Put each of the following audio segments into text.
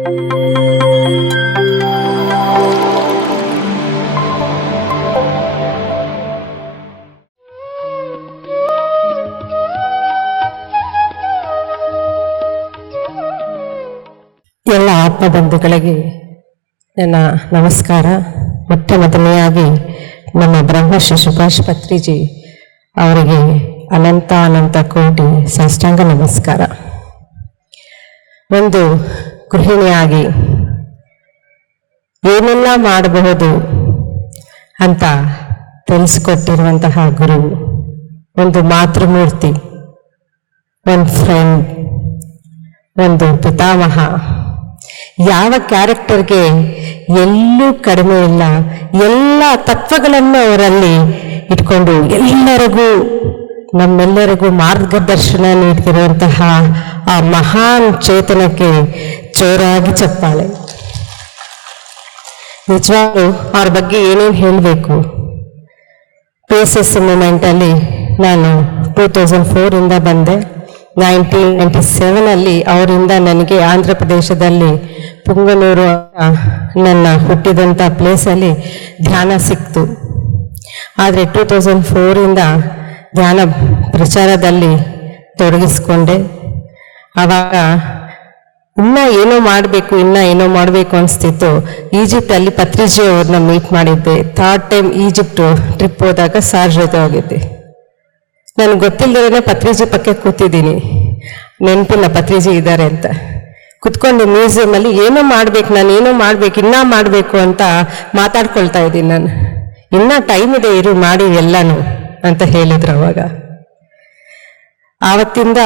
ಎಲ್ಲ ಆತ್ಮಬಂಧುಗಳಿಗೆ ನನ್ನ ನಮಸ್ಕಾರ. ಮೊದಲನೆಯಾಗಿ ನಮ್ಮ ಬ್ರಹ್ಮಶ್ರೀ ಸುಭಾಷ್ ಪತ್ರಿಜಿ ಅವರಿಗೆ ಅನಂತ ಕೋಟಿ ಸಾಷ್ಟಾಂಗ ನಮಸ್ಕಾರ. ಒಂದು ಗೃಹಿಣಿಯಾಗಿ ಏನೆಲ್ಲ ಮಾಡಬಹುದು ಅಂತ ತಿಳಿಸ್ಕೊಟ್ಟಿರುವಂತಹ ಗುರು, ಒಂದು ಮಾತೃಮೂರ್ತಿ, ಒಂದು ಫ್ರೆಂಡ್, ಒಂದು ಪಿತಾಮಹ. ಯಾವ ಕ್ಯಾರೆಕ್ಟರ್ಗೆ ಎಲ್ಲೂ ಕಡಿಮೆ ಇಲ್ಲ. ಎಲ್ಲ ತತ್ವಗಳನ್ನು ಅವರಲ್ಲಿ ಇಟ್ಕೊಂಡು ನಮ್ಮೆಲ್ಲರಿಗೂ ಮಾರ್ಗದರ್ಶನ ನೀಡ್ತಿರುವಂತಹ ಆ ಮಹಾನ್ ಚೇತನಕ್ಕೆ ಜೋರಾಗಿ ಚಪ್ಪಾಳೆ. ನಿಜವಾಗ್ಲೂ ಅವ್ರ ಬಗ್ಗೆ ಏನೇನು ಹೇಳಬೇಕು. PSS ಮೂಮೆಂಟಲ್ಲಿ ನಾನು 2004 ಬಂದೆ. 1997 ಅವರಿಂದ ನನಗೆ ಆಂಧ್ರ ಪ್ರದೇಶದಲ್ಲಿ ಪುಂಗನೂರು ನನ್ನ ಹುಟ್ಟಿದಂಥ ಪ್ಲೇಸಲ್ಲಿ ಧ್ಯಾನ ಸಿಕ್ತು. ಆದರೆ 2004 ಧ್ಯಾನ ಪ್ರಚಾರದಲ್ಲಿ ತೊಡಗಿಸ್ಕೊಂಡೆ. ಆವಾಗ ಇನ್ನೂ ಏನೋ ಮಾಡಬೇಕು ಅನಿಸ್ತಿತ್ತು. ಈಜಿಪ್ಟಲ್ಲಿ ಪತ್ರಿಜಿ ಅವ್ರನ್ನ ಮೀಟ್ ಮಾಡಿದ್ದೆ. 3rd ಟೈಮ್ ಈಜಿಪ್ಟು ಟ್ರಿಪ್ ಹೋದಾಗ ಸಾರ್ ಜೊತೆ ಹೋಗಿದ್ದೆ. ನನಗೆ ಗೊತ್ತಿಲ್ಲದೇ ಪತ್ರಿಜಿ ಪಕ್ಕ ಕೂತಿದ್ದೀನಿ. ನೆನಪಿಲ್ಲ ಪತ್ರಿಜಿ ಇದ್ದಾರೆ ಅಂತ. ಕುತ್ಕೊಂಡು ಮ್ಯೂಸಿಯಮಲ್ಲಿ ಇನ್ನೂ ಮಾಡಬೇಕು ಅಂತ ಮಾತಾಡ್ಕೊಳ್ತಾ ಇದ್ದೀನಿ ನಾನು. ಇನ್ನೂ ಟೈಮ್ ಇದೆ, ಇರು ಮಾಡಿ ಎಲ್ಲನೂ ಅಂತ ಹೇಳಿದ್ರು. ಅವಾಗ ಆವತ್ತಿಂದ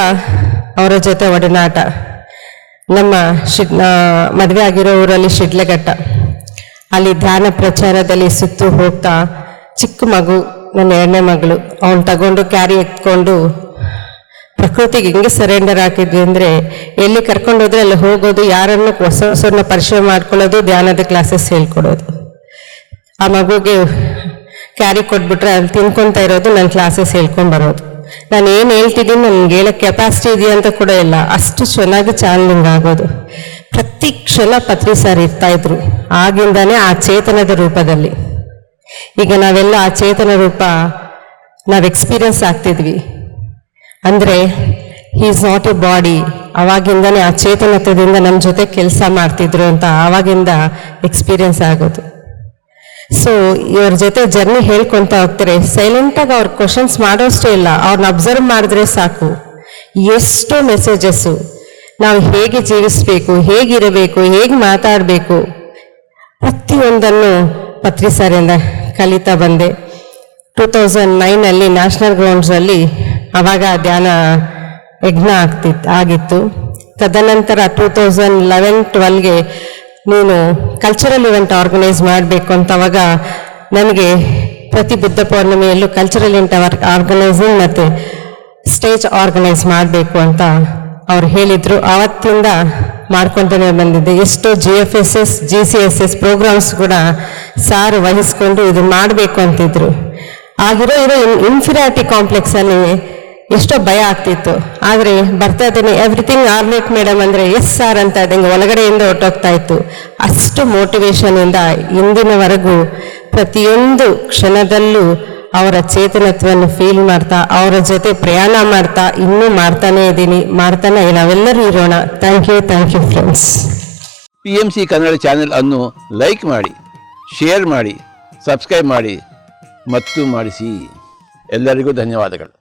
ಅವರ ಜೊತೆ ಒಡನಾಟ. ನಮ್ಮ ಮದುವೆ ಆಗಿರೋ ಊರಲ್ಲಿ ಶಿಡ್ಲಘಟ್ಟ, ಅಲ್ಲಿ ಧ್ಯಾನ ಪ್ರಚಾರದಲ್ಲಿ ಸುತ್ತು ಹೋಗ್ತಾ ಚಿಕ್ಕ ಮಗು, ನನ್ನ 2ನೇ ಮಗಳು, ಅವನು ತಗೊಂಡು ಕ್ಯಾರಿ ಎತ್ಕೊಂಡು ಪ್ರಕೃತಿಗೆ ಹೆಂಗೆ ಸರೆಂಡರ್ ಹಾಕಿದ್ವಿ ಅಂದರೆ, ಎಲ್ಲಿ ಕರ್ಕೊಂಡೋದ್ರೆ ಅಲ್ಲಿ ಹೋಗೋದು, ಯಾರನ್ನು ಹೊಸನ ಪರಿಚಯ ಮಾಡ್ಕೊಳ್ಳೋದು, ಧ್ಯಾನದ ಕ್ಲಾಸಸ್ ಹೇಳ್ಕೊಡೋದು. ಆ ಮಗುಗೆ ಕ್ಯಾರಿ ಕೊಟ್ಬಿಟ್ರೆ ಅಲ್ಲಿ ತಿನ್ಕೊತಾ ಇರೋದು, ನನ್ನ ಕ್ಲಾಸಸ್ ಹೇಳ್ಕೊಂಬರೋದು. ನಾನು ಏನು ಹೇಳ್ತಿದ್ದೀನಿ ನನಗೆ ಹೇಳೋ ಕೆಪಾಸಿಟಿ ಇದೆಯಾ ಅಂತ ಕೂಡ ಇಲ್ಲ, ಅಷ್ಟು ಚೆನ್ನಾಗಿ ಚಾನಲಿಂಗ್ ಆಗೋದು. ಪ್ರತಿ ಕ್ಷಣ ಪತ್ರಿ ಸರ್ ಇರ್ತಾಯಿದ್ರು. ಆಗಿಂದಾನೇ ಆ ಚೇತನದ ರೂಪದಲ್ಲಿ. ಈಗ ನಾವೆಲ್ಲ ಆ ಚೇತನ ರೂಪ ನಾವು ಎಕ್ಸ್ಪೀರಿಯನ್ಸ್ ಆಗ್ತಿದ್ವಿ. ಅಂದರೆ he is not a body. ಆವಾಗಿಂದನೇ ಆ ಚೇತನತ್ವದಿಂದ ನಮ್ಮ ಜೊತೆ ಕೆಲಸ ಮಾಡ್ತಿದ್ರು ಅಂತ ಆವಾಗಿಂದ ಎಕ್ಸ್ಪೀರಿಯನ್ಸ್ ಆಗೋದು. ಸೊ ಇವ್ರ ಜೊತೆ ಜರ್ನಿ ಹೇಳ್ಕೊತಾ ಹೋಗ್ತಾರೆ. ಸೈಲೆಂಟಾಗಿ ಅವ್ರ ಕ್ವಶನ್ಸ್ ಮಾಡೋಷ್ಟೇ ಇಲ್ಲ, ಅವ್ರನ್ನ ಅಬ್ಸರ್ವ್ ಮಾಡಿದ್ರೆ ಸಾಕು. ಎಷ್ಟೋ ಮೆಸೇಜಸ್ಸು, ನಾವು ಹೇಗೆ ಜೀವಿಸ್ಬೇಕು, ಹೇಗಿರಬೇಕು, ಹೇಗೆ ಮಾತಾಡಬೇಕು, ಪ್ರತಿಯೊಂದನ್ನು ಪತ್ರಿ ಸರಿಂದ ಕಲಿತಾ ಬಂದೆ. 2009 ನ್ಯಾಷನಲ್ ಗ್ರೌಂಡ್ಸಲ್ಲಿ ಆವಾಗ ಧ್ಯಾನ ಯಜ್ಞ ಆಗಿತ್ತು. ತದನಂತರ 2011-12 ನೀನು ಕಲ್ಚರಲ್ ಇವೆಂಟ್ ಆರ್ಗನೈಸ್ ಮಾಡಬೇಕು ಅಂತ. ಅವಾಗ ನನಗೆ ಪ್ರತಿ ಬುದ್ಧ ಪೌರ್ಣಿಮೆಯಲ್ಲೂ ಕಲ್ಚರಲ್ ಇವೆಂಟ್ ಆರ್ಗನೈಸಿಂಗ್ ಮತ್ತು ಸ್ಟೇಜ್ ಆರ್ಗನೈಸ್ ಮಾಡಬೇಕು ಅಂತ ಅವ್ರು ಹೇಳಿದರು. ಆವತ್ತಿಂದ ಮಾಡ್ಕೊತಾನೆ ಬಂದಿದ್ದೆ. ಎಷ್ಟೋ GFSS GCSS ಪ್ರೋಗ್ರಾಮ್ಸ್ ಕೂಡ ಸಾರು ವಹಿಸ್ಕೊಂಡು ಇದು ಮಾಡಬೇಕು ಅಂತಿದ್ರು. ಆಗಿರೋ ಇನ್ಫೀರಿಯಾರಿಟಿ ಕಾಂಪ್ಲೆಕ್ಸಲ್ಲಿ ಎಷ್ಟೋ ಭಯ ಆಗ್ತಿತ್ತು. ಆದರೆ ಬರ್ತಾ ಇದ್ದೀನಿ ಎವ್ರಿಥಿಂಗ್ ಆರ್ನೇಟ್ ಮೇಡಮ್ ಅಂದರೆ ಎಸ್ ಸಾರ್ ಅಂತ ಅದಂಗೆ ಒಳಗಡೆಯಿಂದ ಹೊಟ್ಟೋಗ್ತಾ ಇತ್ತು. ಅಷ್ಟು ಮೋಟಿವೇಶನಿಂದ ಇಂದಿನವರೆಗೂ ಪ್ರತಿಯೊಂದು ಕ್ಷಣದಲ್ಲೂ ಅವರ ಚೇತನತ್ವವನ್ನು ಫೀಲ್ ಮಾಡ್ತಾ, ಅವರ ಜೊತೆ ಪ್ರಯಾಣ ಮಾಡ್ತಾ, ಇನ್ನೂ ಮಾಡ್ತಾನೆ ನಾವೆಲ್ಲರೂ ಇರೋಣ. Thank you friends. PMC Kannada channel ಅನ್ನು ಲೈಕ್ ಮಾಡಿ, ಶೇರ್ ಮಾಡಿ, ಸಬ್ಸ್ಕ್ರೈಬ್ ಮಾಡಿ ಮತ್ತು ಮಾಡಿಸಿ. ಎಲ್ಲರಿಗೂ ಧನ್ಯವಾದಗಳು.